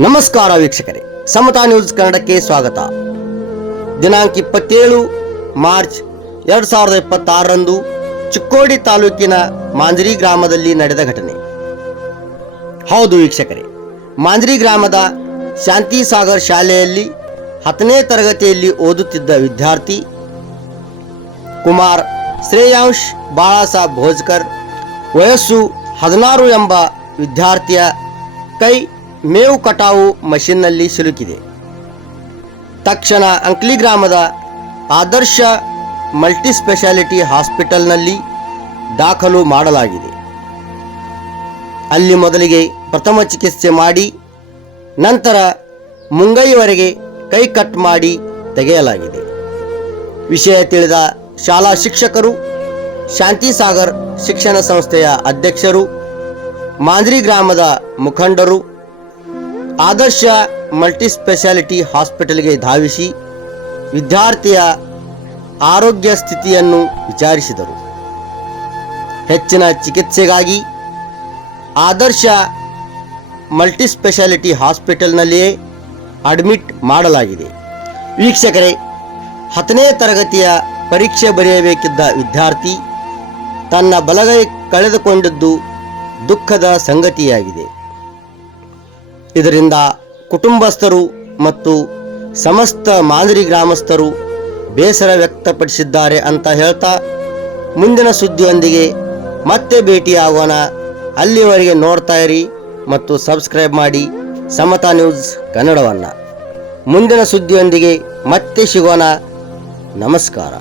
ನಮಸ್ಕಾರ ವೀಕ್ಷಕರೇ, ಸಮತಾ ನ್ಯೂಸ್ ಕನ್ನಡಕ್ಕೆ ಸ್ವಾಗತ. ದಿನಾಂಕ 27 ಮಾರ್ಚ್ 2026ರಂದು ಚಿಕ್ಕೋಡಿ ತಾಲೂಕಿನ ಮಾಂಜರಿ ಗ್ರಾಮದಲ್ಲಿ ನಡೆದ ಘಟನೆ. ಹೌದು ವೀಕ್ಷಕರೇ, ಮಾಂಜರಿ ಗ್ರಾಮದ ಶಾಂತಿ ಸಾಗರ್ ಶಾಲೆಯಲ್ಲಿ 10ನೇ ತರಗತಿಯಲ್ಲಿ ಓದುತ್ತಿದ್ದ ವಿದ್ಯಾರ್ಥಿ ಕುಮಾರ್ ಶ್ರೇಯಾಂಶ್ ಬಾಳಾಸಾಬ್ ಭೋಜ್ಕರ್ ವಯಸ್ಸು 16 ಎಂಬ ವಿದ್ಯಾರ್ಥಿಯ ಕೈ ಮೇವು ಕಟಾವು ಮಷಿನ್ನಲ್ಲಿ ಸಿಲುಕಿದೆ. ತಕ್ಷಣ ಅಂಕ್ಲಿ ಗ್ರಾಮದ ಆದರ್ಶ ಮಲ್ಟಿಸ್ಪೆಷಾಲಿಟಿ ಹಾಸ್ಪಿಟಲ್ನಲ್ಲಿ ದಾಖಲು ಮಾಡಲಾಗಿದೆ. ಅಲ್ಲಿ ಮೊದಲಿಗೆ ಪ್ರಥಮ ಚಿಕಿತ್ಸೆ ಮಾಡಿ ನಂತರ ಮುಂಗೈವರೆಗೆ ಕೈ ಕಟ್ ಮಾಡಿ ತೆಗೆಯಲಾಗಿದೆ. ವಿಷಯ ತಿಳಿದ ಶಾಲಾ ಶಿಕ್ಷಕರು, ಶಾಂತಿ ಸಾಗರ್ ಶಿಕ್ಷಣ ಸಂಸ್ಥೆಯ ಅಧ್ಯಕ್ಷರು, ಮಾಂಜರಿ ಗ್ರಾಮದ ಮುಖಂಡರು ಆದರ್ಶ ಮಲ್ಟಿಸ್ಪೆಷಾಲಿಟಿ ಹಾಸ್ಪಿಟಲ್ಗೆ ಧಾವಿಸಿ ವಿದ್ಯಾರ್ಥಿಯ ಆರೋಗ್ಯ ಸ್ಥಿತಿಯನ್ನು ವಿಚಾರಿಸಿದರು. ಹೆಚ್ಚಿನ ಚಿಕಿತ್ಸೆಗಾಗಿ ಆದರ್ಶ ಮಲ್ಟಿಸ್ಪೆಷಾಲಿಟಿ ಹಾಸ್ಪಿಟಲ್ನಲ್ಲಿಯೇ ಅಡ್ಮಿಟ್ ಮಾಡಲಾಗಿದೆ. ವೀಕ್ಷಕರೇ, 10ನೇ ತರಗತಿಯ ಪರೀಕ್ಷೆ ಬರೆಯಬೇಕಿದ್ದ ವಿದ್ಯಾರ್ಥಿ ತನ್ನ ಬಲಗೈ ಕಳೆದುಕೊಂಡಿದ್ದು ದುಃಖದ ಸಂಗತಿಯಾಗಿದೆ. ಇದರಿಂದ ಕುಟುಂಬಸ್ಥರು ಮತ್ತು ಸಮಸ್ತ ಮಾಂಜರಿ ಗ್ರಾಮಸ್ಥರು ಬೇಸರ ವ್ಯಕ್ತಪಡಿಸಿದ್ದಾರೆ ಅಂತ ಹೇಳ್ತಾ, ಮುಂದಿನ ಸುದ್ದಿಯೊಂದಿಗೆ ಮತ್ತೆ ಭೇಟಿಯಾಗೋಣ. ಅಲ್ಲಿವರೆಗೆ ನೋಡ್ತಾ ಇರಿ ಮತ್ತು ಸಬ್ಸ್ಕ್ರೈಬ್ ಮಾಡಿ ಸಮತಾ ನ್ಯೂಸ್ ಕನ್ನಡವನ್ನು. ಮುಂದಿನ ಸುದ್ದಿಯೊಂದಿಗೆ ಮತ್ತೆ ಸಿಗೋಣ. ನಮಸ್ಕಾರ.